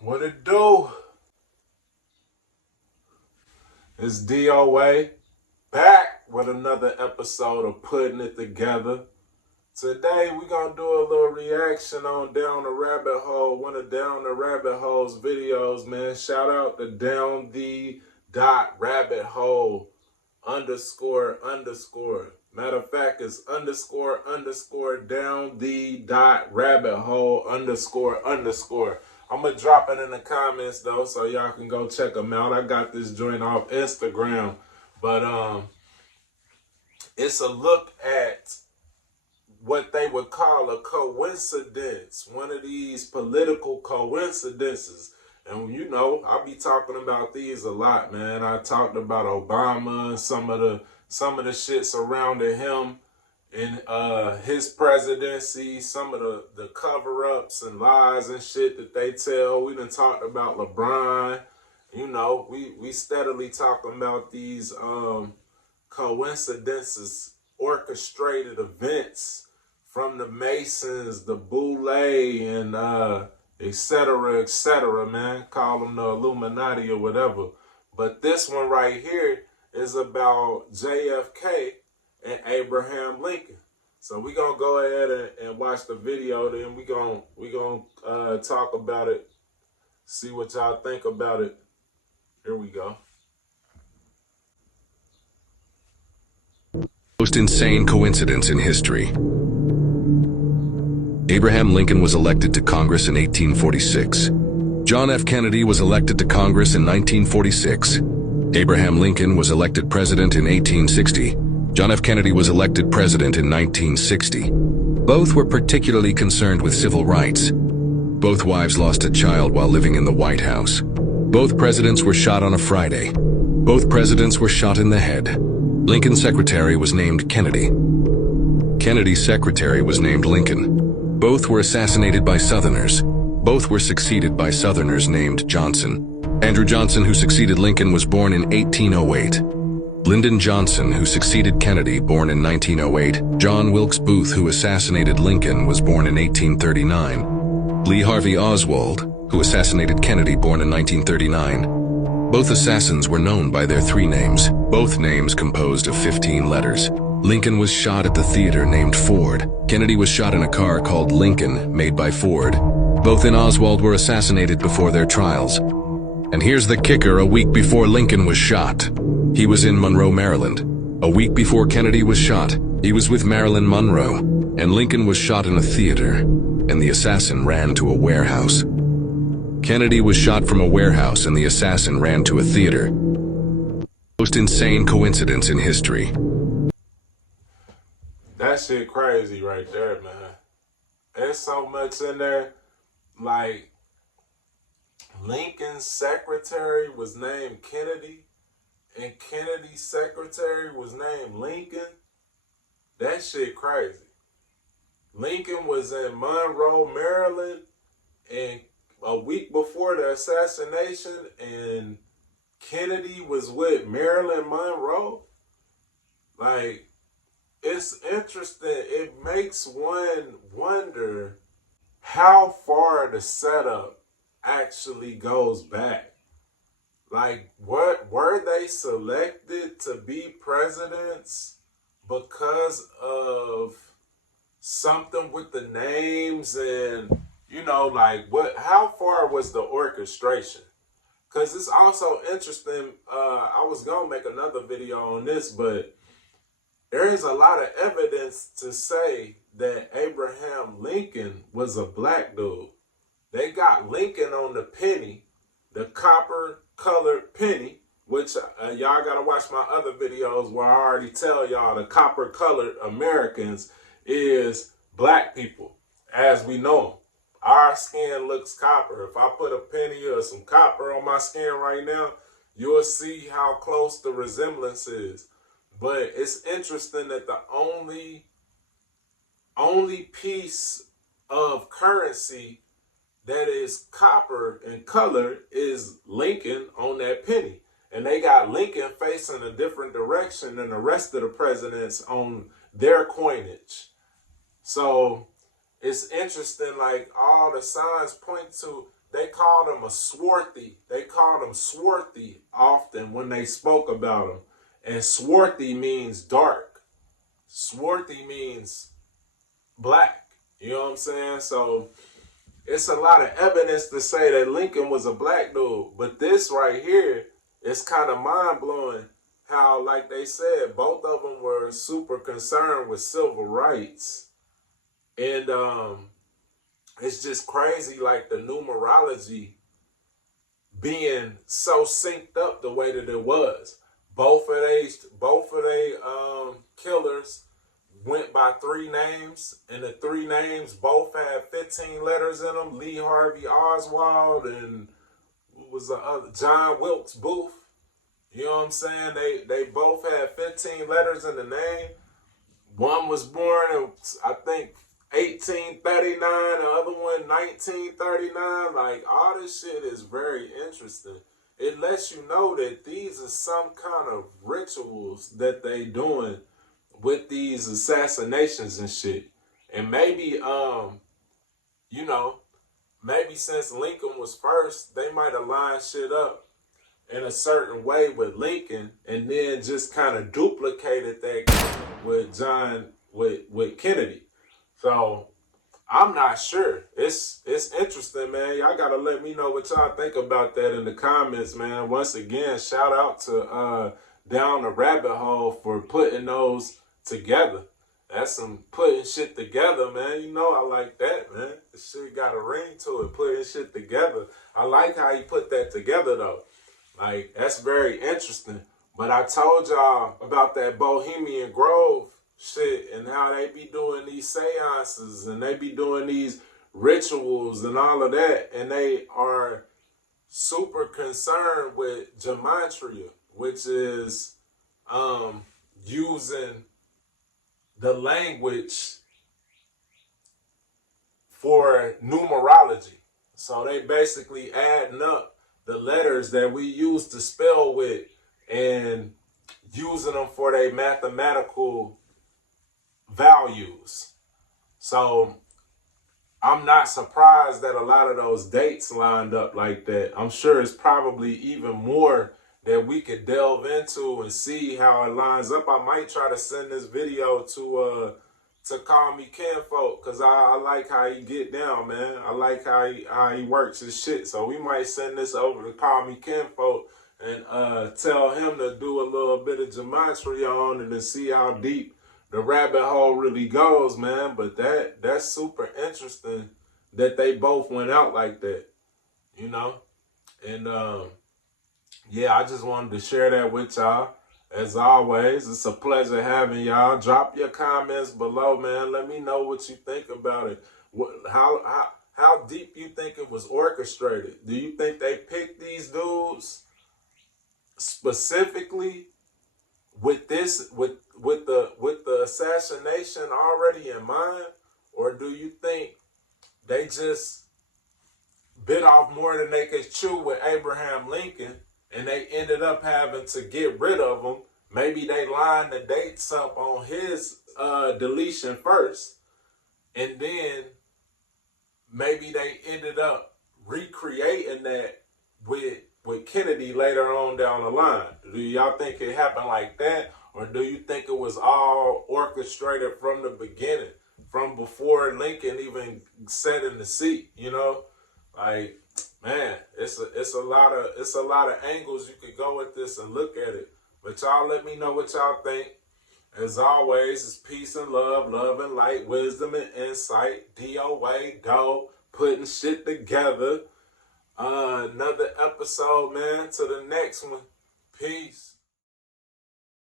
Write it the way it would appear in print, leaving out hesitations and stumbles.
What it do? It's DOA back with another episode of Putting It Together. Today we gonna do a little reaction on Down the Rabbit Hole, one of Down the Rabbit Hole's videos, man. Shout out to Down the Rabbit Hole __. Matter of fact, it's __ down the rabbit hole __. I'm gonna drop it in the comments though, so y'all can go check them out. I got this joint off Instagram, but it's a look at what they would call a coincidence, one of these political coincidences. And you know, I'll be talking about these a lot, man. I talked about Obama and some of the shit surrounding him in his presidency, some of the cover-ups and lies and shit that they tell. We done talked about LeBron. You know, we steadily talking about these coincidences, orchestrated events from the Masons, the Boule, and et cetera, man. Call them the Illuminati or whatever. But this one right here is about JFK and Abraham Lincoln. So we gonna go ahead and watch the video. Then we gonna talk about it. See what y'all think about it. Here we go. Most insane coincidence in history. Abraham Lincoln was elected to Congress in 1846. John F. Kennedy was elected to Congress in 1946. Abraham Lincoln was elected president in 1860. John F. Kennedy was elected president in 1960. Both were particularly concerned with civil rights. Both wives lost a child while living in the White House. Both presidents were shot on a Friday. Both presidents were shot in the head. Lincoln's secretary was named Kennedy. Kennedy's secretary was named Lincoln. Both were assassinated by Southerners. Both were succeeded by Southerners named Johnson. Andrew Johnson, who succeeded Lincoln, was born in 1808. Lyndon Johnson, who succeeded Kennedy, born in 1908. John Wilkes Booth, who assassinated Lincoln, was born in 1839. Lee Harvey Oswald, who assassinated Kennedy, born in 1939. Both assassins were known by their three names, both names composed of 15 letters. Lincoln was shot at the theater named Ford. Kennedy was shot in a car called Lincoln, made by Ford. Both and Oswald were assassinated before their trials. And here's the kicker: a week before Lincoln was shot, he was in Monroe, Maryland. A week before Kennedy was shot, he was with Marilyn Monroe. And Lincoln was shot in a theater, and the assassin ran to a warehouse. Kennedy was shot from a warehouse, and the assassin ran to a theater. Most insane coincidence in history. That shit crazy right there, man. There's so much in there. Like, Lincoln's secretary was named Kennedy, and Kennedy's secretary was named Lincoln. That shit crazy. Lincoln was in Monroe, Maryland, and a week before the assassination, and Kennedy was with Marilyn Monroe. Like, it's interesting. It makes one wonder how far the setup actually goes back. Like, what were they selected to be presidents because of something with the names? And you know, like, how far was the orchestration? Because it's also interesting. I was gonna make another video on this, but there is a lot of evidence to say that Abraham Lincoln was a black dude. They got Lincoln on the penny, the copper colored penny, which y'all gotta watch my other videos where I already tell y'all the copper colored Americans is black people as we know them. Our skin looks copper. If I put a penny or some copper on my skin right now, you'll see how close the resemblance is. But it's interesting that the only piece of currency that is copper in color is Lincoln on that penny. And they got Lincoln facing a different direction than the rest of the presidents on their coinage. So it's interesting, like all the signs point to they called him a swarthy. They called him swarthy often when they spoke about him. And swarthy means dark. Swarthy means black. You know what I'm saying? So it's a lot of evidence to say that Lincoln was a black dude. But this right here is kind of mind blowing how, like they said, both of them were super concerned with civil rights. And it's just crazy, like the numerology being so synced up the way that it was. Both of they killers went by three names, and the three names both had 15 letters in them. Lee Harvey Oswald and what was the other? John Wilkes Booth. You know what I'm saying? They both had 15 letters in the name. One was born in, I think, 1839, the other one 1939. Like, all this shit is very interesting. It lets you know that these are some kind of rituals that they doing with these assassinations and shit. And maybe, you know, maybe since Lincoln was first, they might have lined shit up in a certain way with Lincoln, and then just kind of duplicated that with Kennedy. So I'm not sure. It's interesting, man. Y'all gotta let me know what y'all think about that in the comments, man. Once again, shout out to Down the Rabbit Hole for putting those together. That's some putting shit together, man. You know I like that, man. The shit got a ring to it, putting shit together. I like how he put that together, though. Like, that's very interesting. But I told y'all about that Bohemian Grove shit and how they be doing these seances and they be doing these rituals and all of that. And they are super concerned with gematria, which is using the language for numerology. So they basically adding up the letters that we use to spell with and using them for their mathematical values. So I'm not surprised that a lot of those dates lined up like that. I'm sure it's probably even more that we could delve into and see how it lines up. I might try to send this video to Call Me Kinfolk, because I like how he get down, man. I like how he works his shit. So we might send this over to Call Me Kinfolk and tell him to do a little bit of gematria on it and see how deep the rabbit hole really goes, man. But that's super interesting that they both went out like that, you know? And yeah, I just wanted to share that with y'all. As always, it's a pleasure having y'all. Drop your comments below, man. Let me know what you think about it. How deep you think it was orchestrated? Do you think they picked these dudes specifically with the assassination already in mind, or do you think they just bit off more than they could chew with Abraham Lincoln, and they ended up having to get rid of him? Maybe they lined the dates up on his deletion first, and then maybe they ended up recreating that with Kennedy later on down the line. Do y'all think it happened like that, or do you think it was all orchestrated from the beginning, from before Lincoln even sat in the seat? You know, like, man, it's a lot of angles you could go with this and look at it. But y'all let me know what y'all think. As always, it's peace and love and light, wisdom and insight. DOA, dough, putting shit together. Another episode, man. To the next one. Peace.